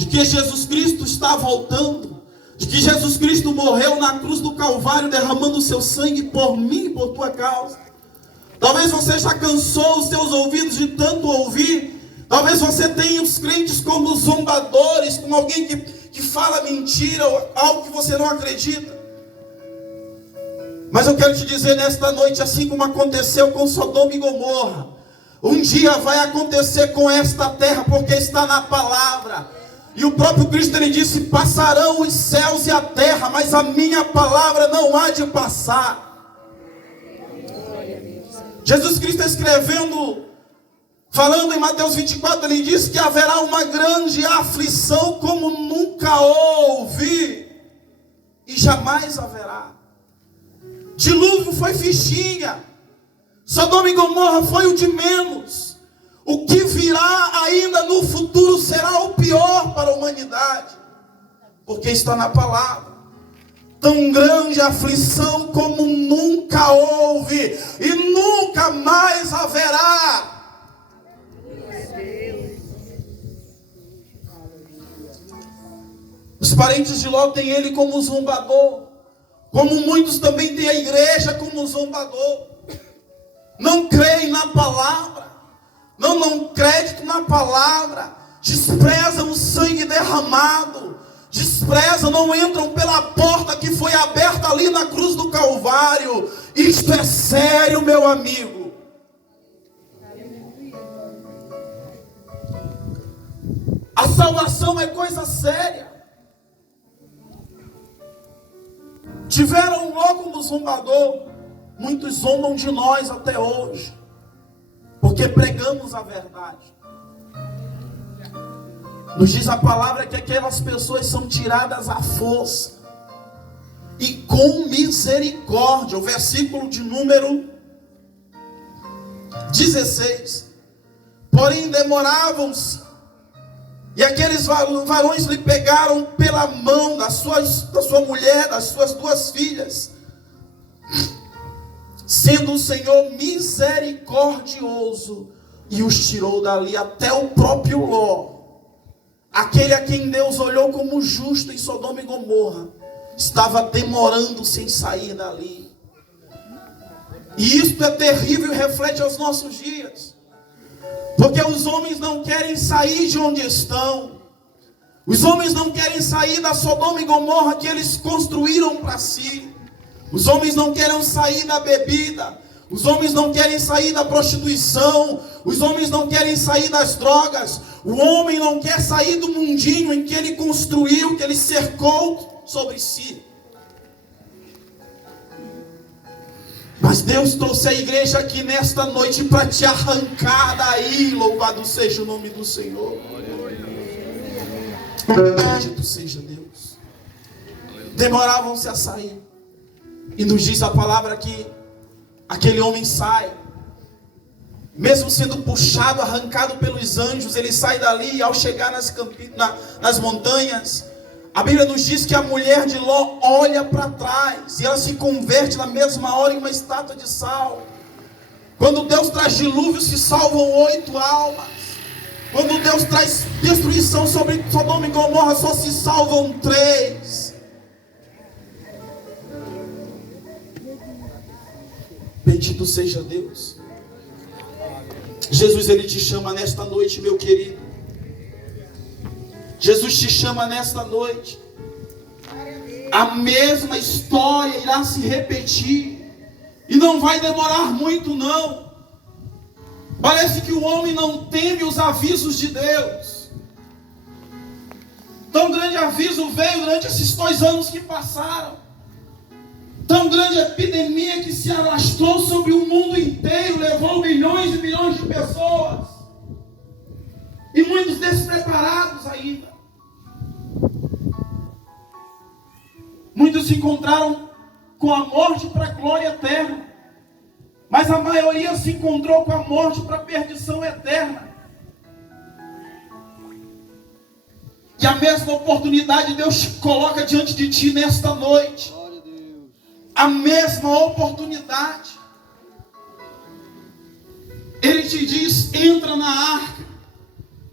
de que Jesus Cristo está voltando, de que Jesus Cristo morreu na cruz do Calvário, derramando o seu sangue por mim e por tua causa. Talvez você já cansou os seus ouvidos de tanto ouvir. Talvez você tenha os crentes como zombadores, como alguém que fala mentira, ou algo que você não acredita. Mas eu quero te dizer nesta noite, assim como aconteceu com Sodoma e Gomorra, um dia vai acontecer com esta terra, porque está na palavra. E o próprio Cristo, ele disse: passarão os céus e a terra, mas a minha palavra não há de passar. Jesus Cristo escrevendo, falando em Mateus 24, ele diz que haverá uma grande aflição como nunca houve e jamais haverá. Dilúvio foi fichinha, Sodoma e Gomorra foi o de menos. O que virá ainda no futuro será o pior para a humanidade, porque está na palavra. Tão grande aflição como nunca houve e nunca mais haverá. Os parentes de Ló têm ele como zombador, como muitos também têm a igreja como zombador. Não creem na palavra, não dão crédito na palavra, desprezam o sangue derramado, desprezam, não entram pela porta que foi aberta ali na cruz do Calvário. Isto é sério, meu amigo. A salvação é coisa séria. Tiveram Ló como zombador. Muitos zombam de nós até hoje, porque pregamos a verdade. Nos diz a palavra que aquelas pessoas são tiradas à força e com misericórdia. O versículo de número 16. Porém demoravam-se, e aqueles varões lhe pegaram pela mão da sua mulher, das suas duas filhas, sendo o Senhor misericordioso, e os tirou dali. Até o próprio Ló, aquele a quem Deus olhou como justo em Sodoma e Gomorra, estava demorando sem sair dali. E isto é terrível e reflete aos nossos dias, porque os homens não querem sair de onde estão. Os homens não querem sair da Sodoma e Gomorra que eles construíram para si. Os homens não querem sair da bebida. Os homens não querem sair da prostituição. Os homens não querem sair das drogas. O homem não quer sair do mundinho em que ele construiu, que ele cercou sobre si. Mas Deus trouxe a igreja aqui nesta noite para te arrancar daí. Louvado seja o nome do Senhor. Bendito seja Deus. Demoravam-se a sair. E nos diz a palavra que aquele homem sai, mesmo sendo puxado, arrancado pelos anjos, ele sai dali. E ao chegar nas montanhas, a Bíblia nos diz que a mulher de Ló olha para trás e ela se converte na mesma hora em uma estátua de sal. Quando Deus traz dilúvio, se salvam 8 almas. Quando Deus traz destruição sobre Sodoma e Gomorra, só se salvam 3. Bendito seja Deus. Jesus, ele te chama nesta noite, meu querido. Jesus te chama nesta noite. A mesma história irá se repetir, e não vai demorar muito não. Parece que o homem não teme os avisos de Deus. Tão grande aviso veio durante esses 2 anos que passaram. Tão grande epidemia que se alastrou sobre o mundo inteiro, levou milhões e milhões de pessoas, e muitos despreparados ainda. Muitos se encontraram com a morte para a glória eterna, mas a maioria se encontrou com a morte para a perdição eterna. E a mesma oportunidade Deus coloca diante de ti nesta noite. A mesma oportunidade. Ele te diz: entra na arca,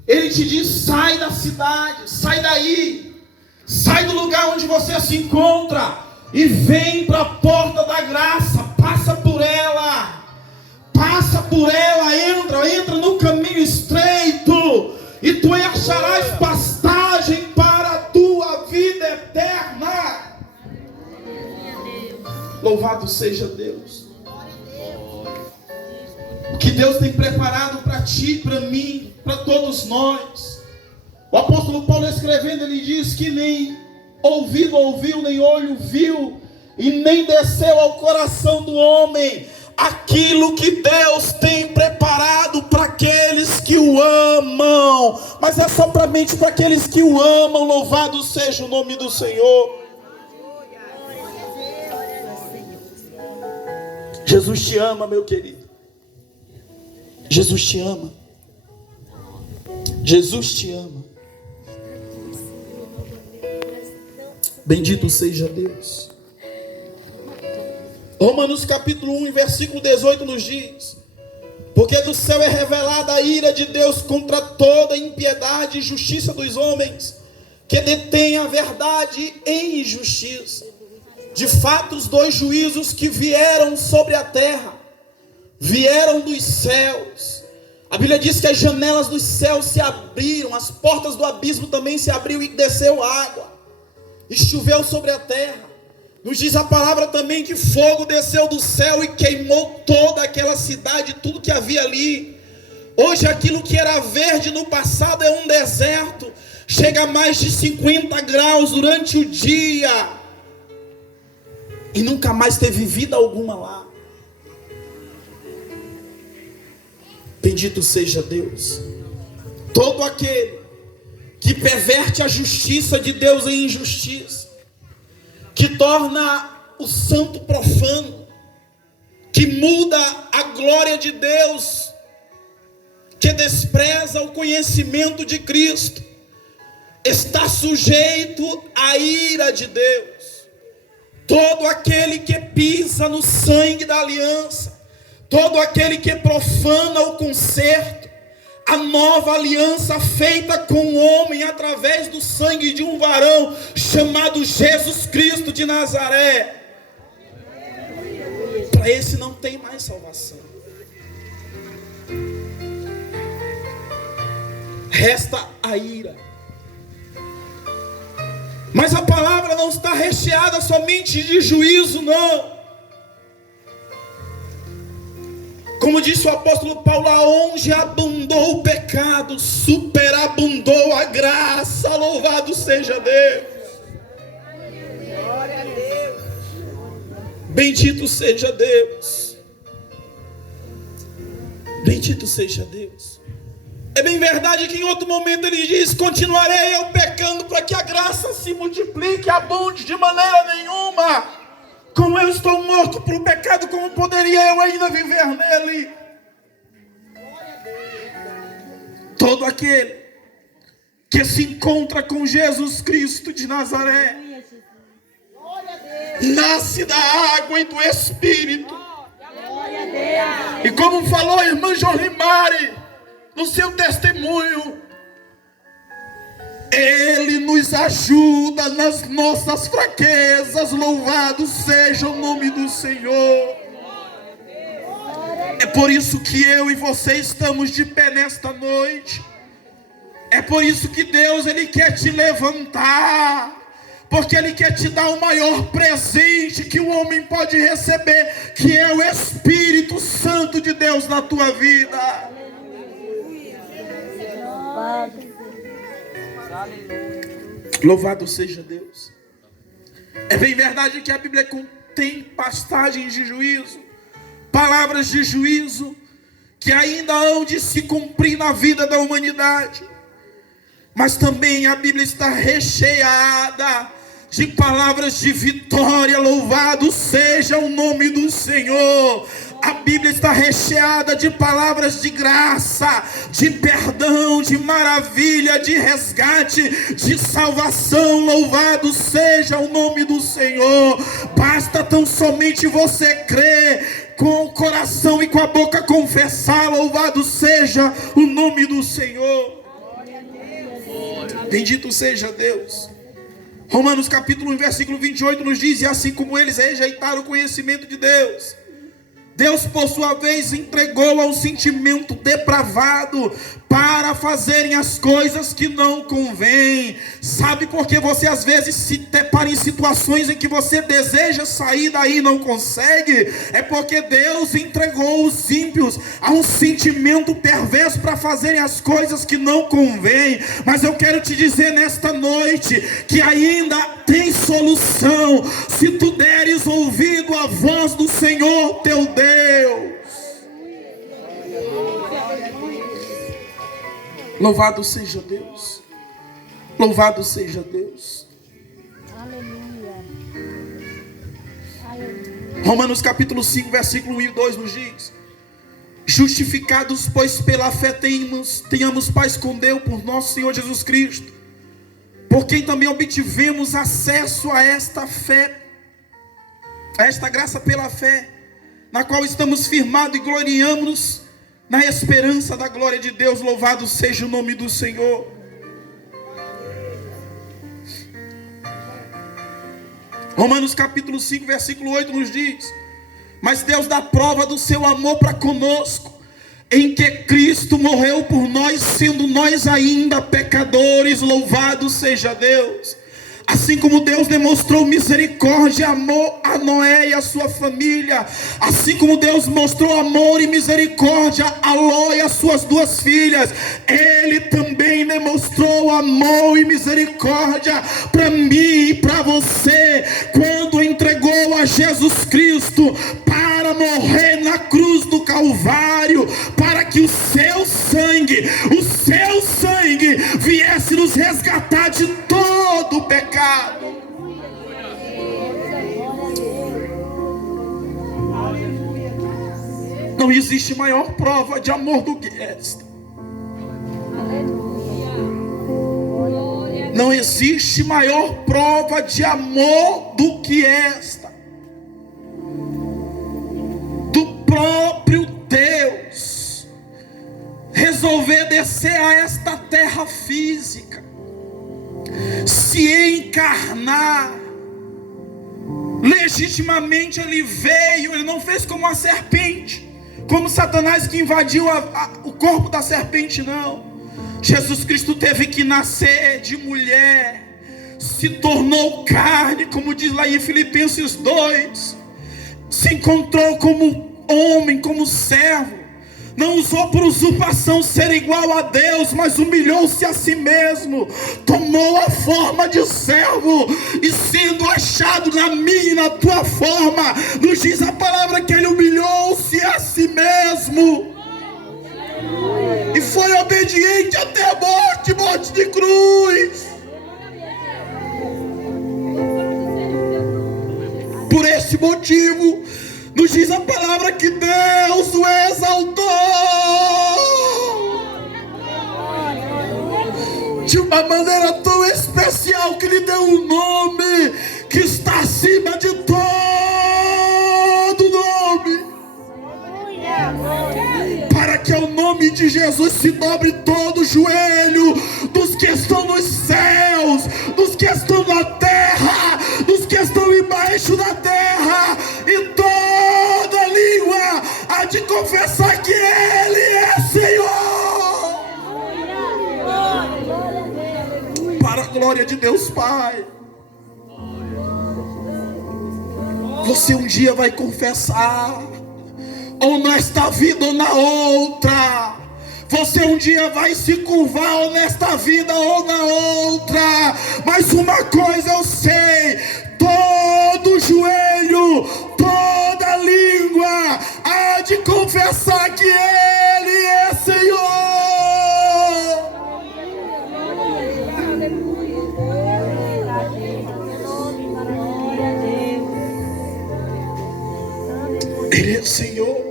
Ele te diz: sai da cidade, sai daí, sai do lugar onde você se encontra e vem para a porta da graça. Passa por ela, entra no caminho estreito e tu acharás pastagem para a tua vida eterna. Louvado seja Deus. O que Deus tem preparado para ti, para mim, para todos nós. O apóstolo Paulo escrevendo, ele diz que nem ouvido ouviu, nem olho viu, e nem desceu ao coração do homem aquilo que Deus tem preparado para aqueles que o amam. Mas é somente para aqueles que o amam. Louvado seja o nome do Senhor. Jesus te ama, meu querido. Jesus te ama. Jesus te ama. Bendito seja Deus. Romanos capítulo 1, versículo 18 nos diz: porque do céu é revelada a ira de Deus contra toda impiedade e injustiça dos homens, que detêm a verdade em injustiça. De fato, os dois juízos que vieram sobre a terra vieram dos céus. A Bíblia diz que as janelas dos céus se abriram, as portas do abismo também se abriram e desceu água, e choveu sobre a terra. Nos diz a palavra também que fogo desceu do céu e queimou toda aquela cidade, tudo que havia ali. Hoje aquilo que era verde no passado é um deserto. Chega a mais de 50 graus durante o dia, e nunca mais teve vida alguma lá. Bendito seja Deus. Todo aquele que perverte a justiça de Deus em injustiça, que torna o santo profano, que muda a glória de Deus, que despreza o conhecimento de Cristo, está sujeito à ira de Deus. Todo aquele que pisa no sangue da aliança, todo aquele que profana o concerto, a nova aliança feita com o homem através do sangue de um varão chamado Jesus Cristo de Nazaré, para esse não tem mais salvação. Resta a ira. Mas a palavra não está recheada somente de juízo, não. Como disse o apóstolo Paulo, aonde abundou o pecado, superabundou a graça. Louvado seja Deus. Glória a Deus. Bendito seja Deus. Bendito seja Deus. É bem verdade que em outro momento ele diz: continuarei eu pecando para que a graça se multiplique, abunde de maneira nenhuma. Como eu estou morto para o pecado, como poderia eu ainda viver nele? Todo aquele que se encontra com Jesus Cristo de Nazaré nasce da água e do Espírito. E como falou a irmã Jolimari no seu testemunho, Ele nos ajuda nas nossas fraquezas. Louvado seja o nome do Senhor. É por isso que eu e você estamos de pé nesta noite. É por isso que Deus, Ele quer te levantar, porque Ele quer te dar o maior presente que o homem pode receber, que é o Espírito Santo de Deus na tua vida. Louvado seja Deus. É bem verdade que a Bíblia contém pastagens de juízo, palavras de juízo, que ainda hão de se cumprir na vida da humanidade. Mas também a Bíblia está recheada de palavras de vitória. Louvado seja o nome do Senhor. A Bíblia está recheada de palavras de graça, de perdão, de maravilha, de resgate, de salvação. Louvado seja o nome do Senhor. Basta tão somente você crer, com o coração e com a boca confessar. Louvado seja o nome do Senhor. Bendito seja Deus. Romanos capítulo 1, versículo 28 nos diz: e assim como eles rejeitaram o conhecimento de Deus, Deus por sua vez entregou ao sentimento depravado para fazerem as coisas que não convêm. Sabe por que você às vezes se depara em situações em que você deseja sair daí e não consegue? É porque Deus entregou os ímpios a um sentimento perverso para fazerem as coisas que não convêm. Mas eu quero te dizer nesta noite que ainda tem solução, se tu deres ouvido à voz do Senhor teu Deus. Louvado seja Deus. Louvado seja Deus. Aleluia. Romanos capítulo 5, versículo 1 e 2 nos diz: justificados, pois pela fé tenhamos paz com Deus por nosso Senhor Jesus Cristo, por quem também obtivemos acesso a esta fé, a esta graça pela fé, na qual estamos firmados e gloriamos-nos na esperança da glória de Deus. Louvado seja o nome do Senhor. Romanos capítulo 5, versículo 8 nos diz: mas Deus dá prova do seu amor para conosco, em que Cristo morreu por nós, sendo nós ainda pecadores. Louvado seja Deus. Assim como Deus demonstrou misericórdia e amor a Noé e a sua família, assim como Deus mostrou amor e misericórdia a Ló e as suas duas filhas, Ele também demonstrou amor e misericórdia para mim e para você, quando entregou a Jesus Cristo para morrer na cruz do Calvário, para que o seu sangue viesse nos resgatar de todo o pecado. Não existe maior prova de amor do que esta. Não existe maior prova de amor do que esta. Do próprio Deus resolver descer a esta terra física, se encarnar. Legitimamente ele veio, ele não fez como a serpente, como Satanás que invadiu o corpo da serpente, não. Jesus Cristo teve que nascer de mulher, se tornou carne, como diz lá em Filipenses 2, se encontrou como homem, como servo. Não usou por usurpação ser igual a Deus, mas humilhou-se a si mesmo, tomou a forma de servo, e sendo achado na minha e na tua forma, nos diz a palavra que ele humilhou-se a si mesmo, e foi obediente até a morte de cruz. Por esse motivo, nos diz a palavra que Deus o exaltou de uma maneira tão especial, que lhe deu um nome que está acima de todo nome, para que ao nome de Jesus se dobre todo o joelho dos que estão nos céus, dos que estão na terra, dos que estão embaixo da terra, e toda língua há de confessar que Ele é Senhor, para a glória de Deus Pai. Você um dia vai confessar, ou nesta vida ou na outra. Você um dia vai se curvar, ou nesta vida ou na outra. Mas uma coisa eu sei: todo joelho, toda língua há de confessar que Ele é Senhor. Ele é Senhor.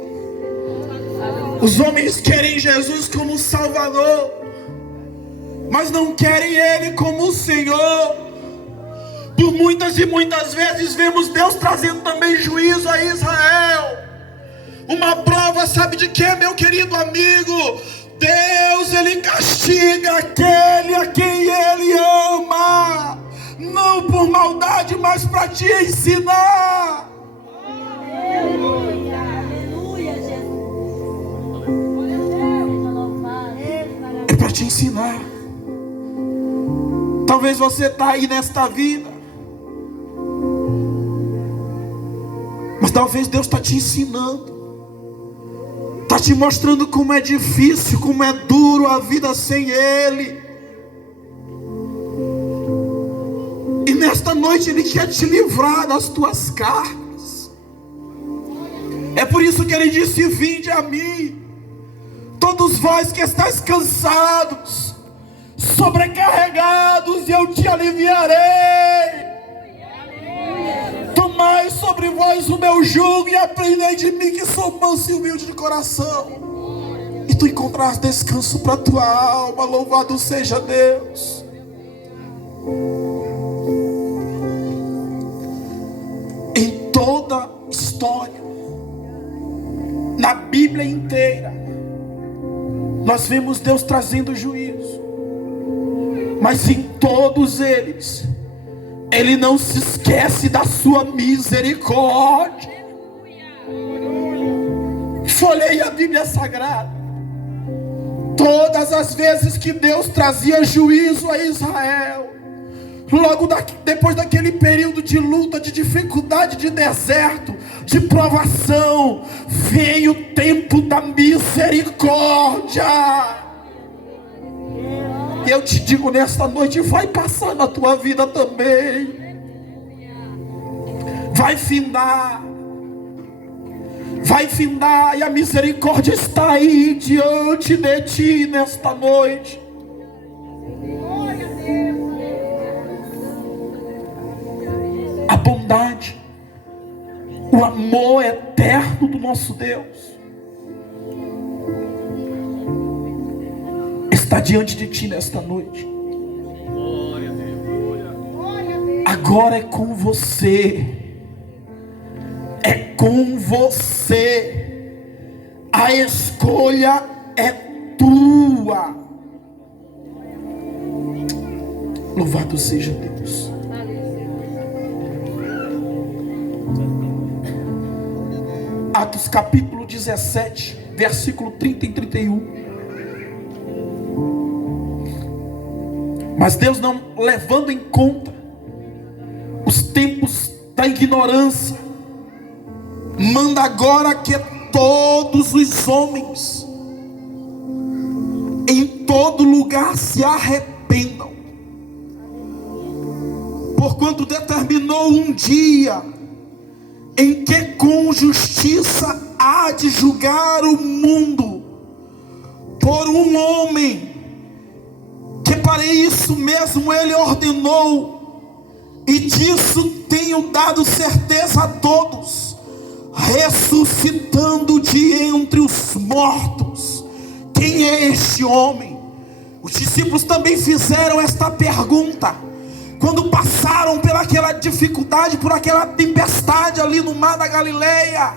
Os homens querem Jesus como Salvador, mas não querem Ele como Senhor. Por muitas e muitas vezes vemos Deus trazendo também juízo a Israel. Uma prova, sabe de quê, meu querido amigo? Deus, Ele castiga aquele a quem Ele ama, não por maldade, mas para te ensinar. Aleluia, aleluia, Jesus. É para te ensinar. Talvez você está aí nesta vida, mas talvez Deus está te ensinando, está te mostrando como é difícil, como é duro a vida sem Ele. E nesta noite Ele quer te livrar das tuas cargas. É por isso que Ele disse: vinde a mim, todos vós que estáis cansados, sobrecarregados, e eu te aliviarei. Tomai sobre vós o meu jugo e aprendei de mim, que sou manso e humilde de coração, e tu encontrarás descanso para a tua alma. Louvado seja Deus. Em toda história, na Bíblia inteira, nós vemos Deus trazendo juízo, mas em todos eles, Ele não se esquece da sua misericórdia. Folhei a Bíblia Sagrada. Todas as vezes que Deus trazia juízo a Israel, logo depois daquele período de luta, de dificuldade, de deserto, de provação, veio o tempo da misericórdia. E eu te digo nesta noite, vai passar na tua vida também. Vai findar. Vai findar, e a misericórdia está aí diante de ti nesta noite. A bondade, o amor eterno do nosso Deus está diante de ti nesta noite. Agora é com você. É com você. A escolha é tua. Louvado seja Deus. Atos capítulo 17, versículo 30 e 31. Mas Deus, não levando em conta os tempos da ignorância, manda agora que todos os homens em todo lugar se arrependam, porquanto determinou um dia em que com justiça há de julgar o mundo por um homem, que para isso mesmo Ele ordenou, e disso tenho dado certeza a todos, ressuscitando de entre os mortos. Quem é este homem? Os discípulos também fizeram esta pergunta quando passaram por aquela dificuldade, por aquela tempestade ali no mar da Galileia.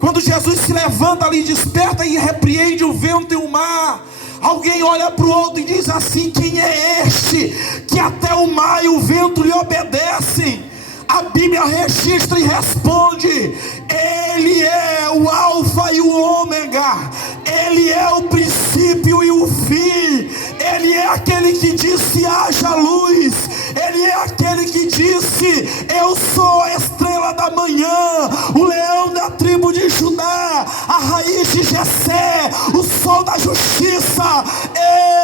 Quando Jesus se levanta ali, desperta e repreende o vento e o mar, alguém olha para o outro e diz assim: quem é este que até o mar e o vento lhe obedecem? A Bíblia registra e responde: Ele é o alfa e o ômega, Ele é o princípio e o fim, Ele é aquele que disse haja luz, Ele é aquele que disse eu sou a estrela da manhã, o leão da tribo de Judá, a raiz de Jessé, o sol da justiça.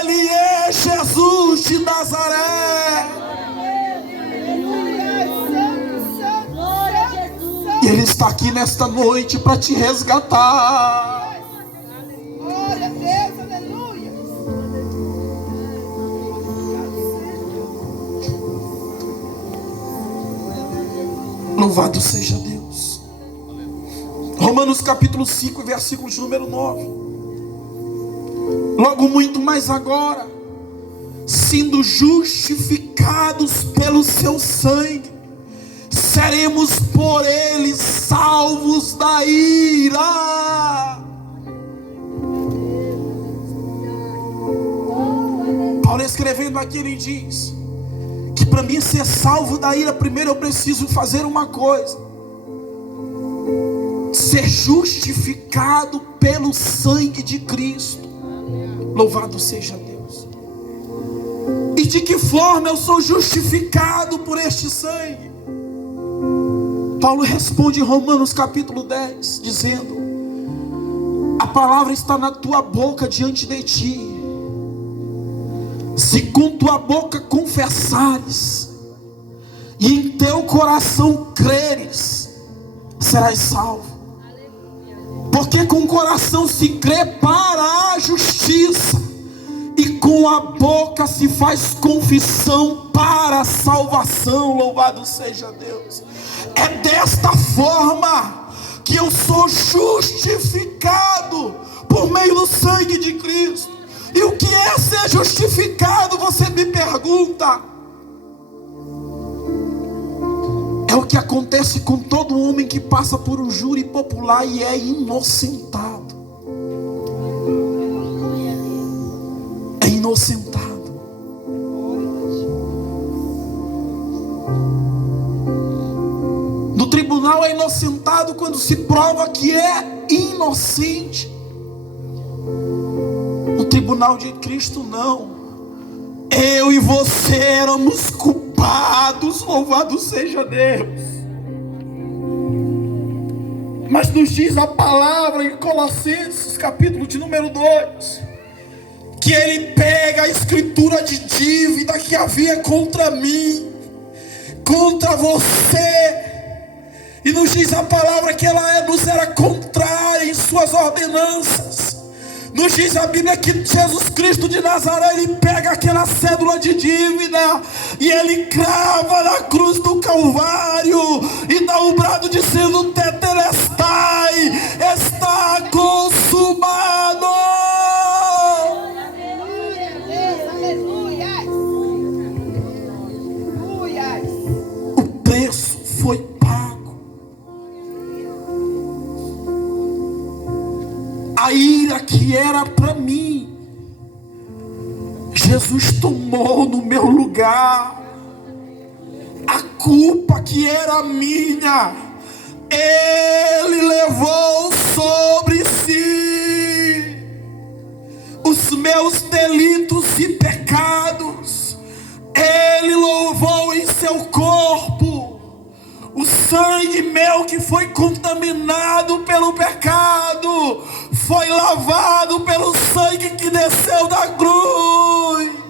Ele é Jesus de Nazaré. E Ele está aqui nesta noite para te resgatar. Glória a Deus, aleluia. Louvado seja Deus. Romanos capítulo 5, versículo de número 9. Logo muito mais agora, sendo justificados pelo seu sangue, seremos por Ele salvos da ira. escrevendo aqui, ele diz que para mim ser salvo da ira, primeiro eu preciso fazer uma coisa: ser justificado pelo sangue de Cristo. Louvado seja Deus. E de que forma eu sou justificado por este sangue? Paulo responde em Romanos capítulo 10, dizendo: a palavra está na tua boca diante de ti. Se com tua boca confessares e em teu coração creres, serás salvo. Porque com o coração se crê para a justiça, e com a boca se faz confissão para a salvação. Louvado seja Deus. É desta forma que eu sou justificado por meio do sangue de Cristo. E o que é ser justificado, você me pergunta? É o que acontece com todo homem que passa por um júri popular e é inocentado. É inocentado. No tribunal é inocentado quando se prova que é inocente. No tribunal de Cristo não. Eu e você éramos culpados, louvado seja Deus. Mas nos diz a palavra em Colossenses capítulo de número 2, que ele pega a escritura de dívida que havia contra mim, contra você, e nos diz a palavra que ela nos era contrária em suas ordenanças. Nos diz a Bíblia que Jesus Cristo de Nazaré, ele pega aquela cédula de dívida e ele crava na cruz do Calvário e dá um brado dizendo: tetelestai, está consumado. O preço foi pago. A ira que era para mim, Jesus tomou no meu lugar. A culpa que era minha, Ele levou sobre si. Os meus delitos e pecados, Ele levou em seu corpo. O sangue meu que foi contaminado pelo pecado, foi lavado pelo sangue que desceu da cruz.